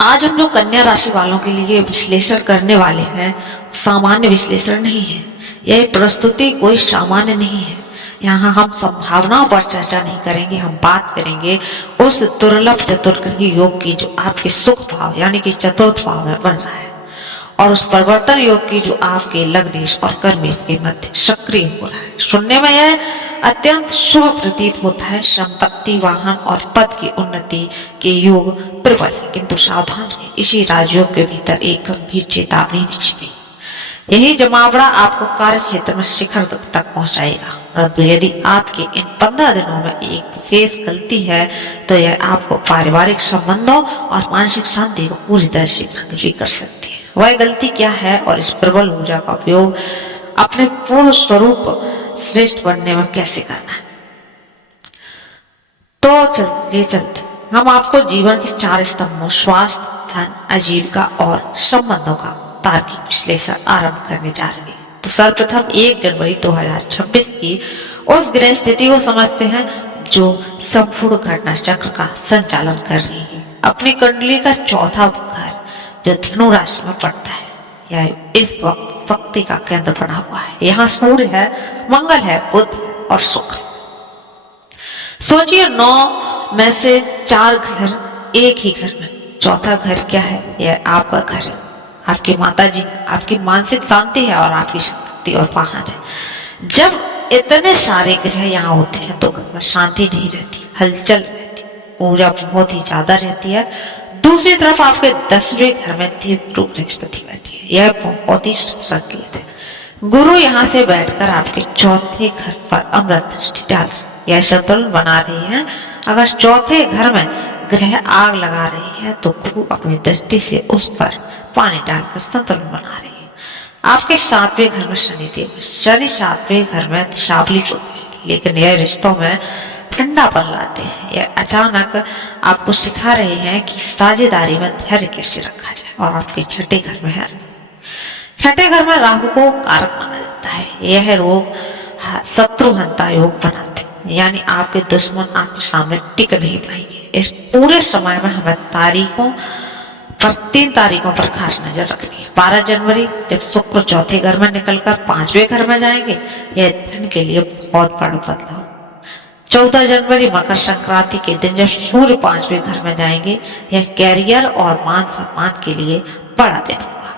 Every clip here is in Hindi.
आज हम जो कन्या राशि वालों के लिए विश्लेषण करने वाले हैं, सामान्य विश्लेषण नहीं है। यह प्रस्तुति कोई सामान्य नहीं है। यहाँ हम संभावनाओं पर चर्चा नहीं करेंगे, हम बात करेंगे उस दुर्लभ चतुर्ग्रही योग की जो आपके सुख भाव यानी कि चतुर्थ भाव में बन रहा है, और उस परिवर्तन योग की जो आपके लग्नेश और कर्मेश के मध्य सक्रिय हो रहा है। सुनने में यह अत्यंत शुभ प्रतीत होता है। संपत्ति, वाहन और पद की उन्नति के योग प्रबल है, किंतु सावधान रहे, इसी राजयोग के भीतर एक गंभीर चेतावनी भी छिपी। यही जमावड़ा आपको कार्य क्षेत्र में शिखर तक पहुंचाएगा। परंतु यदि आपके इन 15 दिनों में एक विशेष गलती है तो यह आपको पारिवारिक संबंधों और मानसिक शांति को पूरी तरह से भंग भी कर सकती है। वह गलती क्या है और इस प्रबल ऊर्जा का उपयोग अपने पूर्ण स्वरूप श्रेष्ठ बनने में कैसे करना है, तो चलते हम आपको जीवन के 4 स्तंभों स्वास्थ्य, धन, आजीविका और संबंधों का तार्किक विश्लेषण आरंभ करने जा रहे हैं। तो सर्वप्रथम 1 जनवरी 2026 की उस ग्रह स्थिति को समझते हैं जो संपूर्ण घटना चक्र का संचालन कर रही है। अपनी कुंडली का चौथा घर जो धनु राशि में पड़ता है, यह इस वक्त शक्ति का केंद्र बना हुआ है। यहाँ सूर्य है, मंगल है, बुध और शुक्र। सोचिए 9 में से 4 घर एक ही घर में। चौथा घर क्या है? यह आपका घर है, आपकी माता जी, आपकी मानसिक शांति है और आपकी शक्ति और वाहन है। जब इतने सारे ग्रह यहाँ होते हैं तो घर में शांति नहीं रहती, हलचल रहती, ऊर्जा बहुत ही ज्यादा रहती है। दूसरी तरफ आपके 10वें घर में तीव्र बृहस्पति बैठी है, यह बहुत ही शुभ संकेत है। गुरु यहाँ से बैठकर आपके चौथे घर पर अमृत दृष्टि डाल यह संतुलन बना रही है। अगर चौथे घर में ग्रह आग लगा रही है तो गुरु अपनी दृष्टि से उस पर पानी डालकर संतुलन बना रही है। आपके 7वें घर में शनिदेव, शनि 7वें घर में दिशावली होते हैं, लेकिन यह रिश्तों में ठंडापन लाते हैं। यह अचानक आपको सिखा रहे हैं कि साझेदारी में धैर्य कैसे रखा जाए। और आपके 6ठे घर में है, 6ठे घर में राहु को कारक माना जाता है। यह रोग शत्रुहंता योग बनाते हैं, यानी आपके दुश्मन आपके सामने टिक नहीं पाएंगे। इस पूरे समय में हमें 3 तारीखों पर खास नजर रखनी है। 12 जनवरी जब शुक्र चौथे घर में निकलकर 5वें घर में जाएंगे, यह धन के लिए बहुत बड़ा बदलाव। 14 जनवरी मकर संक्रांति के दिन जब सूर्य 5वें घर में जाएंगे, यह कैरियर और मान सम्मान के लिए बड़ा दिन होगा।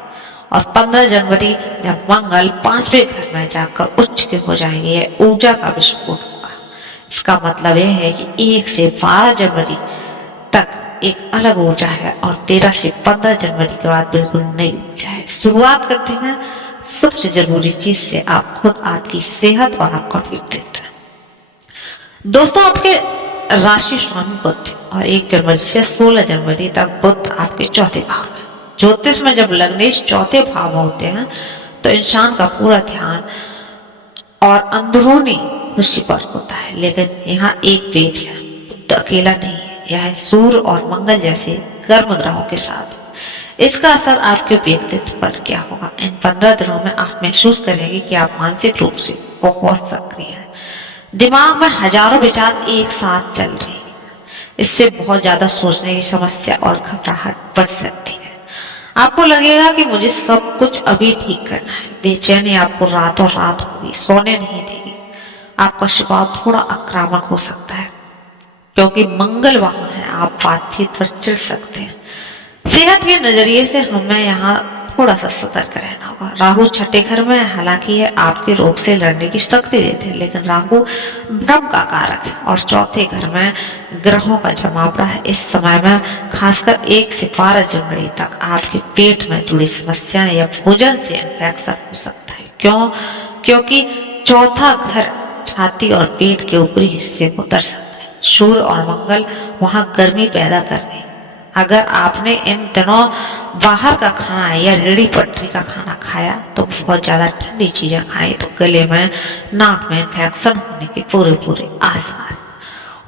और 15 जनवरी जब मंगल 5वें घर में जाकर उच्च के हो जाएंगे, यह ऊर्जा का विस्फोट होगा। इसका मतलब यह है कि 1 से 12 जनवरी तक एक अलग ऊर्जा है और 13 से 15 जनवरी के बाद बिल्कुल नई ऊर्जा है। शुरुआत करते हैं सबसे जरूरी चीज से, आप खुद, आपकी सेहत और आपका व्यक्तित्व। दोस्तों, आपके राशि स्वामी बुध और 1 जनवरी से 16 जनवरी तक बुध आपके चौथे भाव में। ज्योतिष में जब लग्नेश चौथे भाव में होते हैं तो इंसान का पूरा ध्यान और अंदरूनी खुशी पर होता है। लेकिन यहाँ एक पेच है, बुध अकेला नहीं है, यह सूर्य और मंगल जैसे गर्म ग्रहों के साथ। इसका असर आपके व्यक्तित्व पर क्या होगा? इन 15 दिनों में आप महसूस करेंगे कि आप मानसिक रूप से बहुत सक्रिय हैं। दिमाग में हजारों विचार एक साथ चल रहे हैं। इससे बहुत ज्यादा सोचने की समस्या और घबराहट बढ़ सकती है। आपको लगेगा कि मुझे सब कुछ अभी ठीक करना है। बेचैनी आपको रातों रात होगी, सोने नहीं देगी। आपका स्वभाव थोड़ा आक्रामक हो सकता है क्योंकि मंगल वहां है, आप बातचीत पर चिढ़ सकते हैं। सेहत के नजरिए से हमें यहाँ थोड़ा सा सतर्क रहना होगा। राहु 6ठे घर में, हालांकि यह आपके रोग से लड़ने की शक्ति देते हैं, लेकिन राहु भ्रम का कारक है और चौथे घर में ग्रहों का जमावड़ा है। इस समय में खासकर 1 से 12 जनवरी तक आपके पेट में जुड़ी समस्याएं या भोजन से इन्फेक्शन हो सकता है। क्यों? क्योंकि चौथा घर छाती और पेट के ऊपरी हिस्से को दर्शाता है। सूर्य और मंगल वहां गर्मी पैदा कर रहे हैं। अगर आपने इन दिनों बाहर का खाना या रेड़ी पटरी का खाना खाया तो बहुत ज्यादा ठंडी चीजें खाई तो गले में, नाक में इन्फेक्शन होने के पूरे आसार।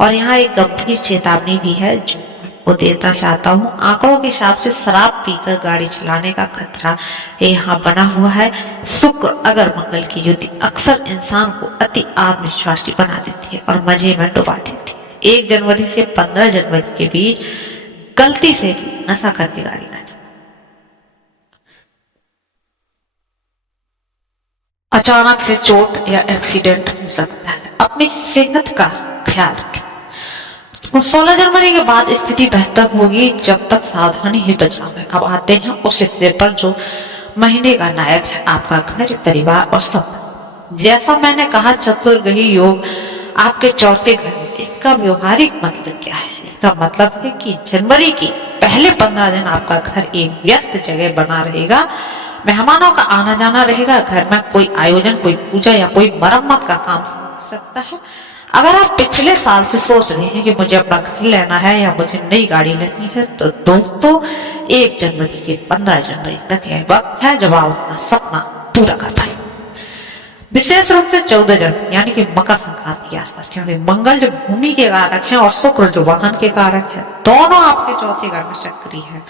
और यहाँ एक गंभीर चेतावनी भी है जो आपको देना चाहता हूँ। आंकड़ों के हिसाब से शराब पीकर गाड़ी चलाने का खतरा यहाँ बना हुआ है। शुक्र अगर मंगल की युति अक्सर इंसान को अति आत्मविश्वासी बना देती है और मजे में डुबा देती है। 1 जनवरी से 15 जनवरी के बीच गलती से भी नशा करके गाड़ी ना चलाएं। अचानक से चोट या एक्सीडेंट हो सकता है, अपनी सेहत का ख्याल रखें। तो 16 जनवरी के बाद स्थिति बेहतर होगी, जब तक सावधानी ही बचाव है। अब आते हैं उस हिस्से पर जो महीने का नायक है, आपका घर, परिवार और संबंध। जैसा मैंने कहा, चतुर्ग्रही योग आपके चौथे घर में। इसका व्यवहारिक मतलब क्या है? इसका मतलब है कि जनवरी के पहले 15 दिन आपका घर एक व्यस्त जगह बना रहेगा। मेहमानों का आना जाना रहेगा, घर में कोई आयोजन, कोई पूजा या कोई मरम्मत का काम हो सकता है। अगर आप पिछले साल से सोच रहे हैं कि मुझे अपना घर लेना है या मुझे नई गाड़ी लेनी है, तो दोस्तों 1 जनवरी के 15 जनवरी तक यह वक्त है जब आप अपना सपना पूरा कर पाए। विशेष रूप से 14 जनवरी यानी कि मकर संक्रांति के आसपास, क्योंकि मंगल जो भूमि के कारक है और शुक्र जो वाहन के कारक है, दोनों आपके चौथे घर में सक्रिय है।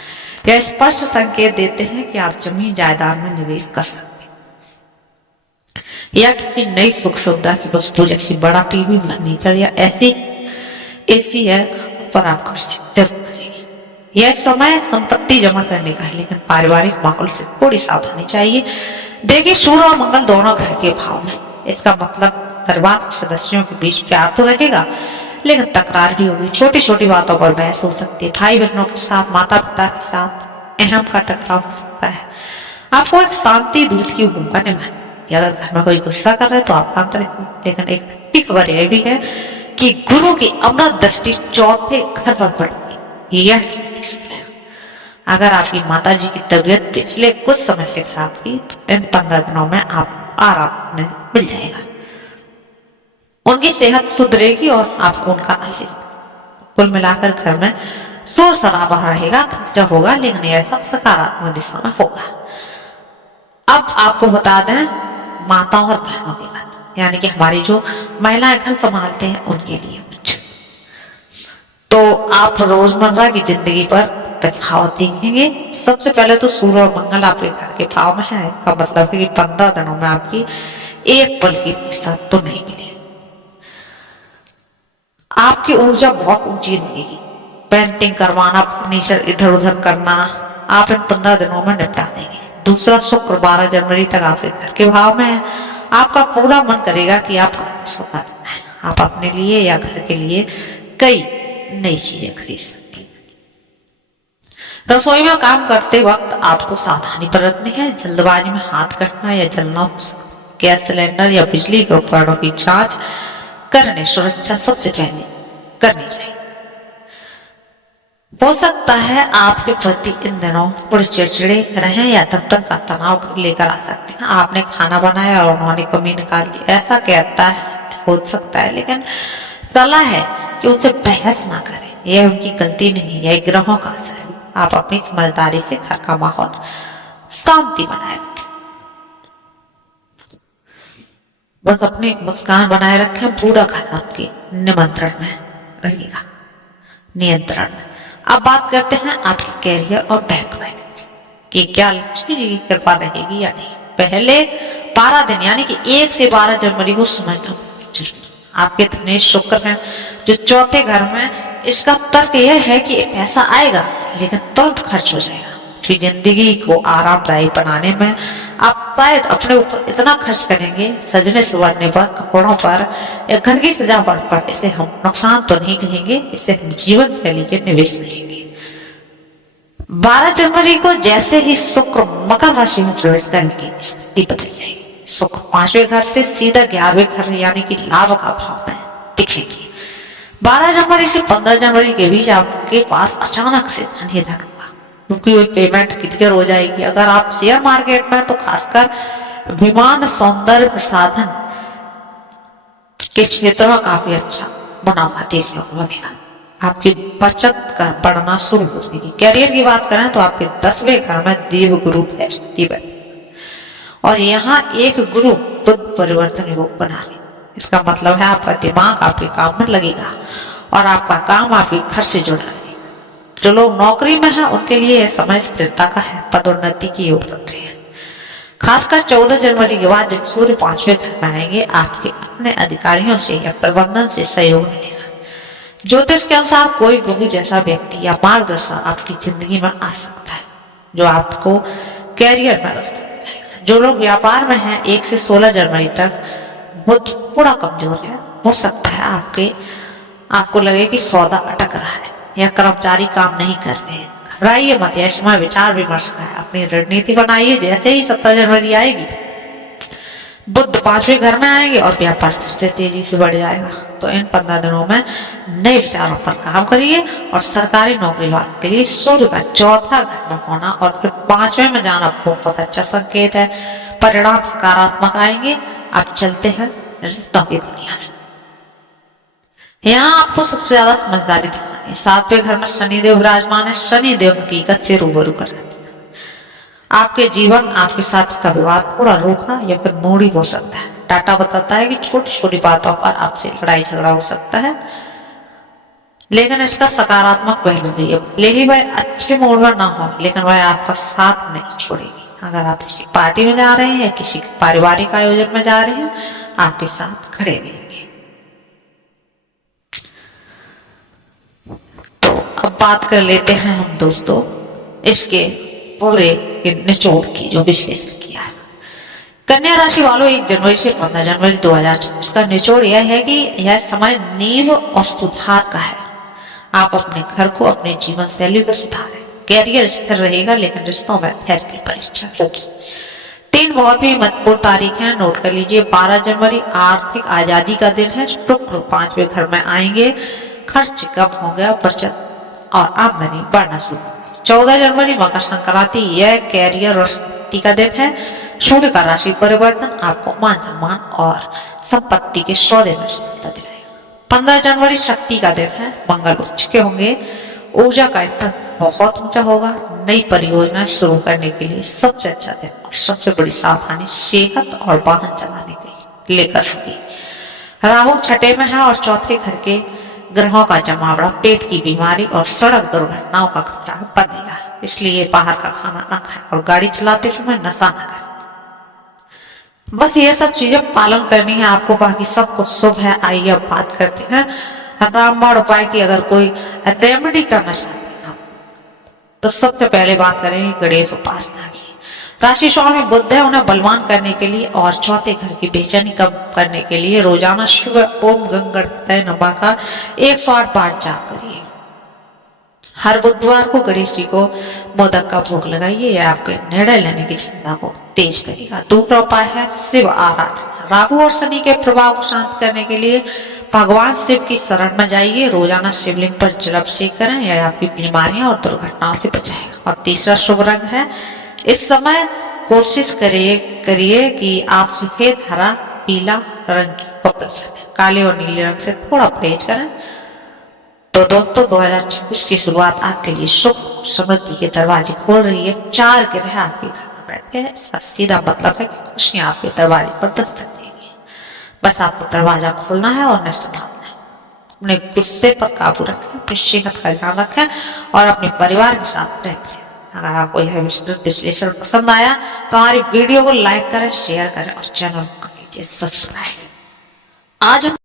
यह स्पष्ट संकेत देते हैं कि आप जमीन जायदाद में निवेश कर सकते हैं या किसी नई सुख सुविधा की वस्तु जैसे बड़ा टीवी, फर्नीचर या ऐसी एसी है पर आप खर्च जरूर करेंगे। यह समय संपत्ति जमा करने का है, लेकिन पारिवारिक माहौल से थोड़ी सावधानी चाहिए। देखिए, सूर्य और मंगल दोनों घर के भाव में, इसका मतलब परिवार के सदस्यों के बीच प्यार तो रहेगा, लेकिन तकरार भी होगी। छोटी छोटी बातों पर बहस हो सकती है। भाई बहनों के साथ, माता पिता के साथ अहम का टकराव हो सकता है। आपको एक शांति दूत की भूमिका निभानी है। अगर घर में कोई गुस्सा कर रहा है तो आप शांत रहिए। लेकिन एक अच्छी खबर यह भी है कि गुरु की अमृत दृष्टि चौथे घर पर पड़ेगी। यह अगर आपकी माता जी की तबीयत पिछले कुछ समय से खराब थी, तो इन 15 दिनों में आप आराम में मिल जाएगा। उनकी सेहत सुधरेगी और आपको उनका आशीर्वाद। कुल मिलाकर घर में शोर शराबा रहेगा, खर्चा होगा, लेकिन यह सब सकारात्मक दिशा में होगा। अब आपको बता दें माताओं और बहनों की बात, यानी कि हमारी जो महिलाएं घर संभालते हैं उनके लिए कुछ। तो आप रोजमर्रा की जिंदगी पर तफावत देखेंगे। सबसे पहले तो सूर्य और मंगल आपके घर के भाव में है। इसका मतलब है कि 15 दिनों में आपकी एक पल की फुर्सत तो नहीं मिलेगी। आपकी ऊर्जा बहुत ऊंची रहेगी। पेंटिंग करवाना, फर्नीचर इधर उधर करना, आप इन 15 दिनों में निपटा देंगे। दूसरा, शुक्र 12 जनवरी तक आपके घर के भाव में है। आपका पूरा मन करेगा कि आप घर को सुधारना है। आप अपने लिए या घर के लिए कई नई चीजें खरीद सकते हैं। रसोई में काम करते वक्त आपको सावधानी बरतनी है। जल्दबाजी में हाथ कटना या जलना हो सकता है। गैस सिलेंडर या बिजली के उपकरणों की जांच करने सुरक्षा सबसे पहले करनी चाहिए। हो सकता है आपके पति इन दिनों थोड़े चिड़चिड़े रहें या दफ्तर का तनाव लेकर आ सकते हैं। आपने खाना बनाया और उन्होंने कमी निकाल दी, ऐसा कहता है, हो सकता है, लेकिन सलाह है कि उनसे बहस ना करें। यह उनकी गलती नहीं, यह ग्रहों का असर है। आप अपनी समझदारी से घर का माहौल शांति बनाए रखें। बस अपनी मुस्कान बनाए रखें। पूरा घर आपके निमंत्रण में रहेगा, नियंत्रण में। अब बात करते हैं आपके कैरियर और बैंक बैलेंस कि क्या लक्ष्मी जी की कृपा रहेगी या नहीं। पहले 12 दिन यानी कि 1 से 12 जनवरी को समझना आपके धनेश शुक्र हैं जो चौथे घर में। इसका तर्क यह है कि पैसा आएगा लेकिन तुरंत खर्च हो जाएगा। जिंदगी को आरामदायी बनाने में आप शायद अपने ऊपर इतना खर्च करेंगे, सजने संवरने पर, कपड़ों पर या घर की सजावट पर। इसे हम नुकसान तो नहीं कहेंगे, इसे हम जीवन शैली के निवेश कहेंगे। 12 जनवरी को जैसे ही शुक्र मकर राशि में प्रवेश करेंगे, स्थिति बदल जाएगी। शुक्र 5वें घर से सीधा 11वें घर यानी कि लाभ का भाव में दिखेंगे। 12 जनवरी से 15 जनवरी के बीच आपके पास अचानक से धन होगा, क्योंकि वो पेमेंट क्लियर हो जाएगी। अगर आप शेयर मार्केट में, तो खासकर विमान, सौंदर्य प्रसाधन के क्षेत्र में काफी अच्छा मुनाफा देखने को मिलेगा। आपकी बचत का बढ़ना शुरू हो जाएगी। कैरियर की बात करें तो आपके 10वें घर में देव गुरु स्थिति बैठी और यहाँ एक गुरु बुध परिवर्तन योग बना रहे। इसका मतलब है आपका दिमाग आपके काम में लगेगा और आपका काम आपके घर से जुड़ा रहेगा। जो लोग नौकरी में हैं उनके लिए यह समय स्थिरता का है, पदोन्नति की योग बन रही है। खासकर 14 जनवरी के बाद जब सूर्य 5वें घर में आएंगे, आपके अपने अधिकारियों से या प्रबंधन से सहयोग मिलेगा। ज्योतिष के अनुसार कोई गुरु जैसा व्यक्ति या मार्गदर्शक आपकी जिंदगी में आ सकता है जो आपको कैरियर में रास्ता दिखाएगा। जो लोग व्यापार में हैं 1 से 16 जनवरी तक बुध थोड़ा कमजोर है, हो सकता है आपको लगे कि सौदा अटक रहा है या कर्मचारी काम नहीं कर रहे हैं। घबराइए मत, यह समय विचार विमर्श का है। अपनी रणनीति बनाइए। जैसे ही 17 जनवरी आएगी बुध 5वें घर में आएंगे और व्यापार से तेजी से बढ़ जाएगा। तो इन 15 दिनों में नए विचारों पर काम करिए। और सरकारी नौकरी वालों के लिए सूर्य का 4था घर में होना और फिर 5वें में जाना बहुत अच्छा संकेत है। परिणाम सकारात्मक आएंगे। आप चलते हैं रिश्तों की दुनिया में। यहाँ आपको सबसे ज्यादा समझदारी दिखानी है। 7वें घर में शनिदेव विराजमान है। शनिदेव हकीकत से रूबरू कर देते हैं। आपके जीवन आपके साथ का विवाद थोड़ा रूखा या फिर मूडी हो सकता है। डाटा बताता है कि छोटी छोटी बातों पर आपसे लड़ाई झगड़ा हो सकता है, लेकिन इसका सकारात्मक पहलू भी है। भले ही वह अच्छे मूड में ना हो, लेकिन वह आपका साथ नहीं छोड़ेगी। अगर आप किसी पार्टी में जा रहे हैं या किसी पारिवारिक आयोजन में जा रहे हैं, आपके साथ खड़े रहेंगे। तो अब बात कर लेते हैं हम दोस्तों इसके पूरे निचोड़ की जो विश्लेषण किया है। कन्या राशि वालों 1 जनवरी से 15 जनवरी 2024 का निचोड़ यह है कि यह समय नींव और सुधार का है। आप अपने घर को, अपने जीवन शैली को सुधारें। कैरियर स्थिर रहेगा, लेकिन रिश्तों में धैर्य की परीक्षा होगी। 3 बहुत ही महत्वपूर्ण तारीख है, नोट कर लीजिए। 12 जनवरी आर्थिक आजादी का दिन है। शुक्र 5वें घर में आएंगे। खर्च कम हो गया, बचत और आमदनी बढ़ना शुरू। 14 जनवरी मकर संक्रांति, यह कैरियर और शक्ति का दिन है। सूर्य का राशि परिवर्तन आपको मान सम्मान और संपत्ति के सौदे में सफलता दिलाएगा। 15 जनवरी शक्ति का दिन है। मंगल उच्च के होंगे। ऊर्जा का स्तर बहुत ऊंचा होगा। नई परियोजना शुरू करने के लिए सबसे अच्छा दिन और सबसे बड़ी सावधानी सेहत और वाहन चलाने के लेकर होगी। राहु 6ठे में है और 4थे घर के ग्रहों का जमावड़ा पेट की बीमारी और सड़क दुर्घटनाओं का खतरा बनेगा। इसलिए बाहर का खाना न खाएं और गाड़ी चलाते समय नशा न करें। बस ये सब चीजें पालन करनी है आपको, बाकी सब कुछ शुभ है। आइए अब बात करते हैं रामबाण उपाय की। अगर कोई रेमेडी करना चाहते हैं तो सबसे पहले बात करेंगे गणेश उपासना की। राशि स्वामी बुध है, उन्हें बलवान करने के लिए और 4थे घर की बेचैनी कम करने के लिए रोजाना सुबह ओम गंगणपतये नमः का 108 बार जाप करिए। हर बुधवार को गणेश जी को मोदक का भोग लगाइए। यह आपके निर्णय लेने की क्षमता को तेज करेगा। दूसरा उपाय है शिव आराधना। राहु और शनि के प्रभाव को शांत करने के लिए भगवान शिव की शरण में जाइए। रोजाना शिवलिंग पर जलाभिषेक करें। यह आपकी बीमारियां और दुर्घटनाओं से बचाएगा। और तीसरा शुभ रंग है, इस समय कोशिश करिए कि आप सफेद, हरा, पीला रंग की कपड़े पहनें। काले और नीले रंग से थोड़ा परहेज करें। तो दोस्तों 2026 की शुरुआत आपके लिए सुख समृद्धि के दरवाजे खोल रही है। 4 ग्रह आपके घर में बैठे हैं। इसका सीधा मतलब है कि खुशियां आपके दरवाजे पर दस्तक देंगी। बस आपको दरवाजा खोलना है और उन्हें संभालना है। अपने गुस्से पर काबू रखें, अपनी सेहत का ध्यान रखें और अपने परिवार के साथ रहें। अगर आपको यह विस्तृत विश्लेषण पसंद आया तो हमारी वीडियो को लाइक करें, शेयर करें और चैनल को कीजिए सब्सक्राइब। आज हम